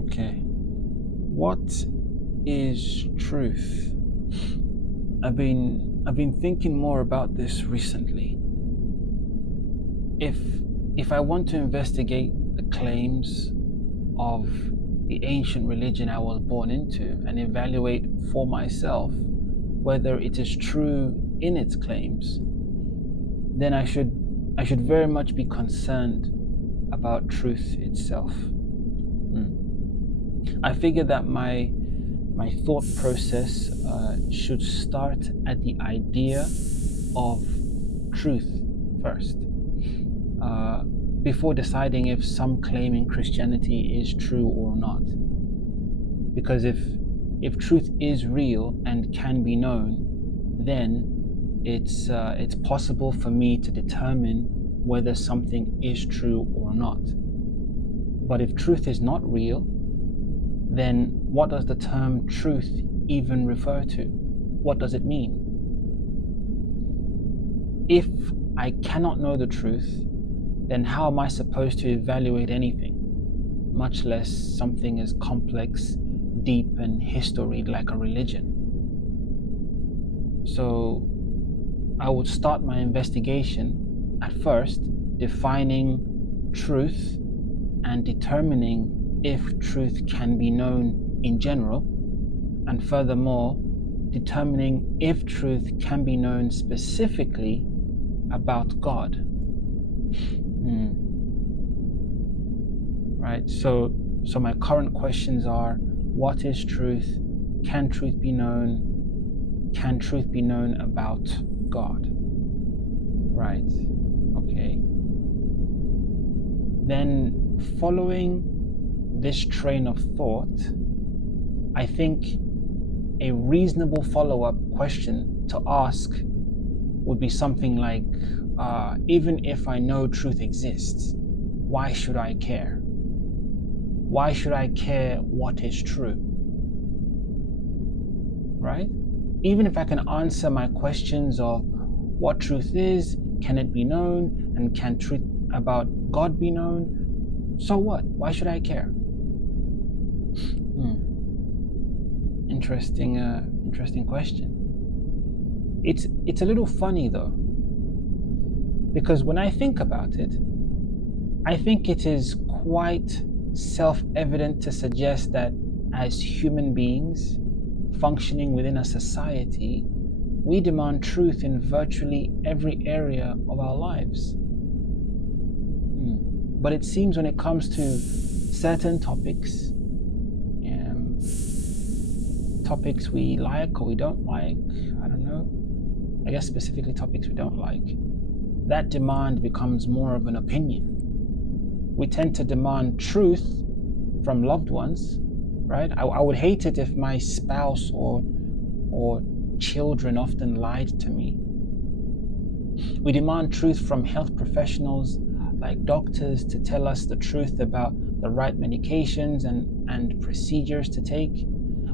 Okay. What is truth? I've been thinking more about this recently. If I want to investigate the claims of the ancient religion I was born into and evaluate for myself whether it is true in its claims, then I should very much be concerned about truth itself. I figure that my thought process should start at the idea of truth first, before deciding if some claim in Christianity is true or not. Because if truth is real and can be known, then it's possible for me to determine whether something is true or not. But if truth is not real, then what does the term truth even refer to? What does it mean? If I cannot know the truth, then how am I supposed to evaluate anything, much less something as complex, deep, and historied like a religion? So I would start my investigation at first defining truth and determining if truth can be known in general, and furthermore, determining if truth can be known specifically about God. Right, so my current questions are: what is truth? Can truth be known? Can truth be known about God? Right, okay. Then, following this train of thought, I think a reasonable follow-up question to ask would be something like, even if I know truth exists, why should I care? Why should I care what is true? Right? Even if I can answer my questions of what truth is, can it be known, and can truth about God be known, so what? Why should I care? Interesting question. It's a little funny though, because when I think about it, I think it is quite self-evident to suggest that as human beings functioning within a society, we demand truth in virtually every area of our lives. But it seems when it comes to certain topics, topics we like or we don't like, I don't know, I guess specifically topics we don't like, that demand becomes more of an opinion. We tend to demand truth from loved ones, right? I would hate it if my spouse or children often lied to me. We demand truth from health professionals like doctors to tell us the truth about the right medications and procedures to take.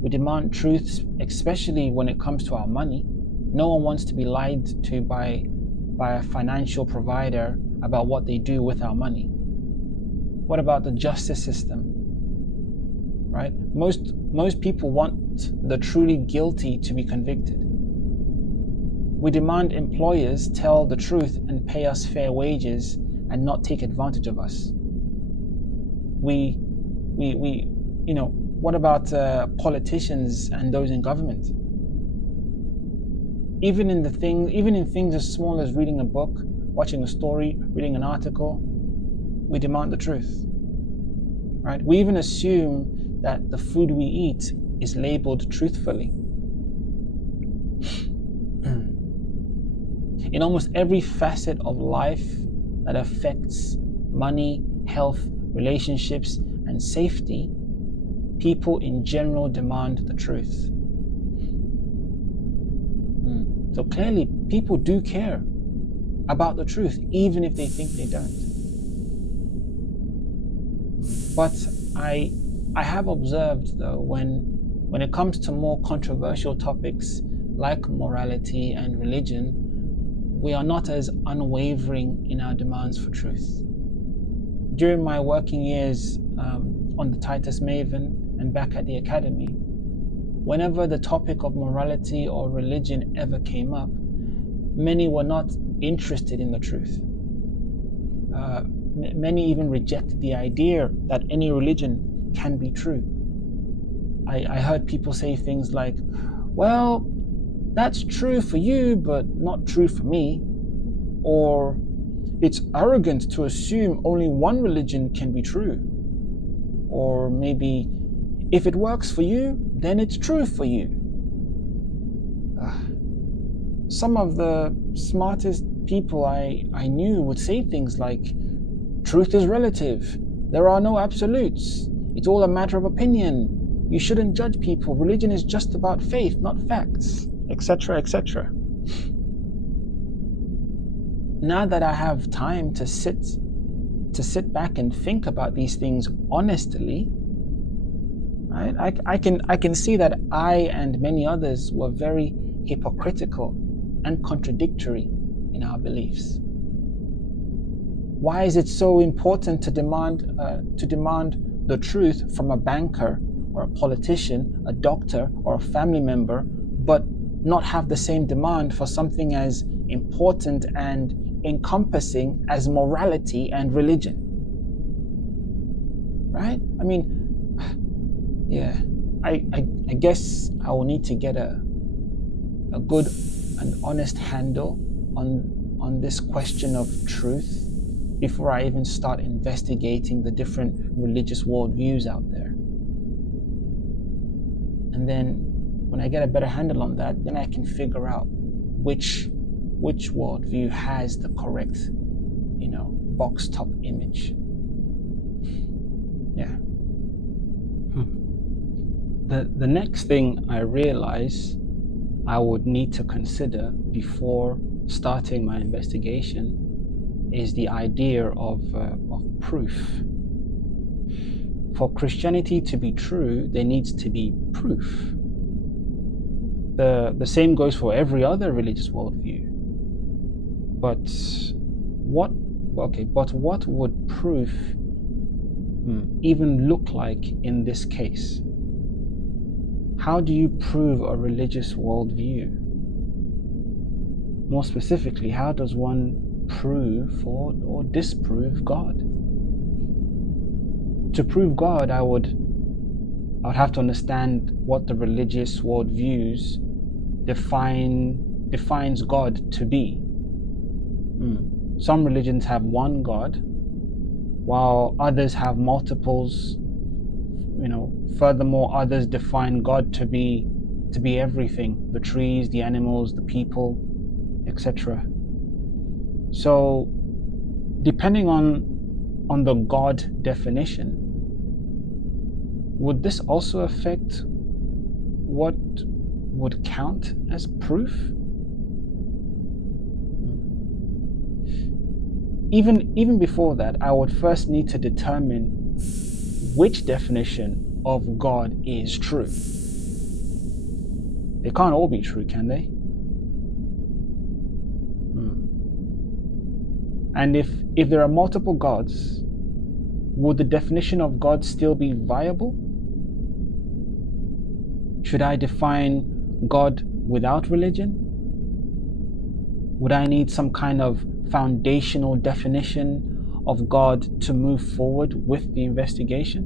We demand truth, especially when it comes to our money. No one wants to be lied to by a financial provider about what they do with our money. What about the justice system? Right? Most people want the truly guilty to be convicted. We demand employers tell the truth and pay us fair wages and not take advantage of us. We what about politicians and those in government? Even in things as small as reading a book, watching a story, reading an article, we demand the truth. Right? We even assume that the food we eat is labeled truthfully. In almost every facet of life that affects money, health, relationships, and safety, people in general demand the truth. So clearly, people do care about the truth, even if they think they don't. But I have observed, though, when it comes to more controversial topics like morality and religion, we are not as unwavering in our demands for truth. during my working years on the TITUS-MAVEN and back at the academy, whenever the topic of morality or religion ever came up, many were not interested in the truth. Many even rejected the idea that any religion can be true. I heard people say things like, well, that's true for you, but not true for me. Or, it's arrogant to assume only one religion can be true. Or maybe, if it works for you, then it's true for you. Some of the smartest people I knew would say things like, truth is relative. There are no absolutes. It's all a matter of opinion. You shouldn't judge people. Religion is just about faith, not facts, etc., etc. Now that I have time to sit back and think about these things honestly, right? I can see that I and many others were very hypocritical and contradictory in our beliefs. Why is it so important to demand the truth from a banker or a politician, a doctor or a family member, but not have the same demand for something as important and encompassing as morality and religion? Right? I mean, yeah, I guess I will need to get a good and honest handle on this question of truth before I even start investigating the different religious worldviews out there. And then when I get a better handle on that, then I can figure out which worldview has the correct, box top image. Yeah. The next thing I realize I would need to consider before starting my investigation is the idea of proof. For Christianity to be true, there needs to be proof. The same goes for every other religious worldview. But what would proof even look like in this case? How do you prove a religious worldview? More specifically, how does one prove or disprove God? To prove God, I would have to understand what the religious worldviews defines God to be. Some religions have one God, while others have multiples. Furthermore, others define God to be everything: the trees, the animals, the people, etc. So, depending on the God definition, would this also affect what would count as proof? Even before that, I would first need to determine which definition of God is true. They can't all be true, can they? And if there are multiple gods, would the definition of God still be viable? Should I define God without religion? Would I need some kind of foundational definition of God to move forward with the investigation?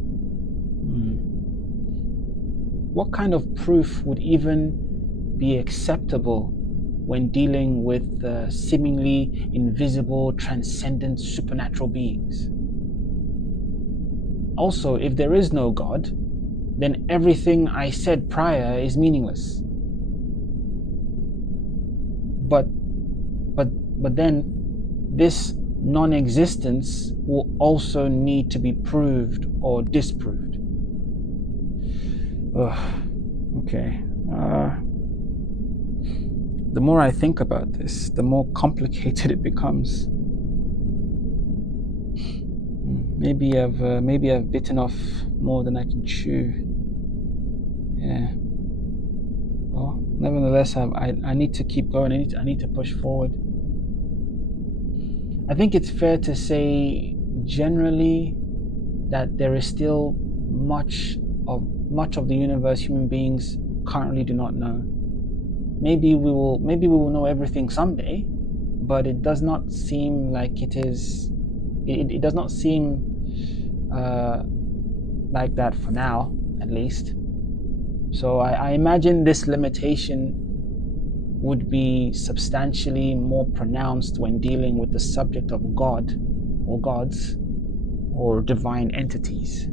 What kind of proof would even be acceptable when dealing with seemingly invisible, transcendent, supernatural beings? Also, if there is no God, then everything I said prior is meaningless. But then this non-existence will also need to be proved or disproved. Okay. The more I think about this, the more complicated it becomes. Maybe I've bitten off more than I can chew. Yeah. Well, nevertheless, I need to keep going. I need to push forward. I think it's fair to say generally that there is still much of the universe human beings currently do not know. Maybe we will know everything someday, but it does not seem like it is. It does not seem like that for now, at least. So I imagine this limitation would be substantially more pronounced when dealing with the subject of God or gods or divine entities.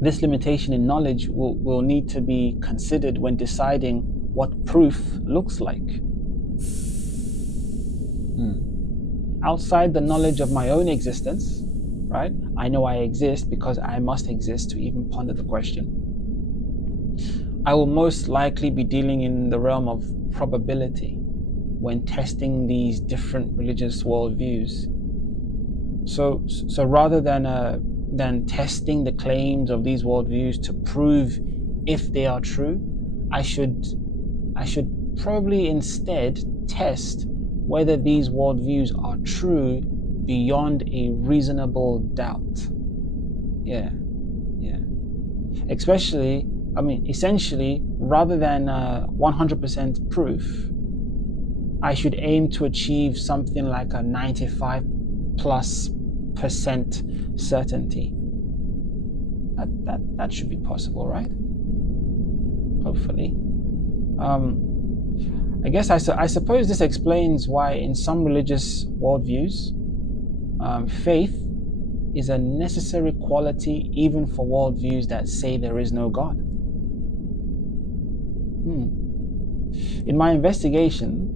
This limitation in knowledge will need to be considered when deciding what proof looks like. Outside the knowledge of my own existence, right? I know I exist because I must exist to even ponder the question. I will most likely be dealing in the realm of probability when testing these different religious worldviews. So rather than testing the claims of these worldviews to prove if they are true, I should probably instead test whether these worldviews are true beyond a reasonable doubt. Yeah. Essentially, rather than 100% proof, I should aim to achieve something like a 95+% certainty. That should be possible, right? Hopefully. I guess I suppose this explains why in some religious worldviews, faith is a necessary quality even for worldviews that say there is no God. In my investigation,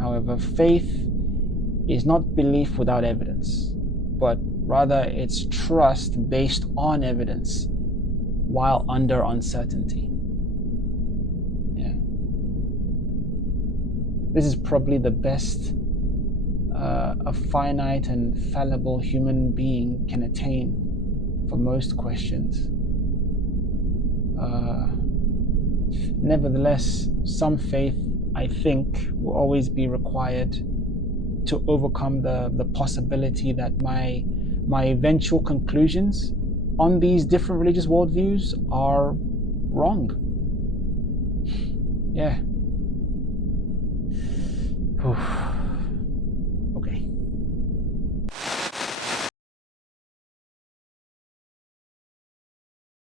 however, faith is not belief without evidence, but rather it's trust based on evidence while under uncertainty. Yeah. This is probably the best a finite and fallible human being can attain for most questions. Nevertheless, some faith, I think, will always be required to overcome the possibility that my eventual conclusions on these different religious worldviews are wrong. Yeah.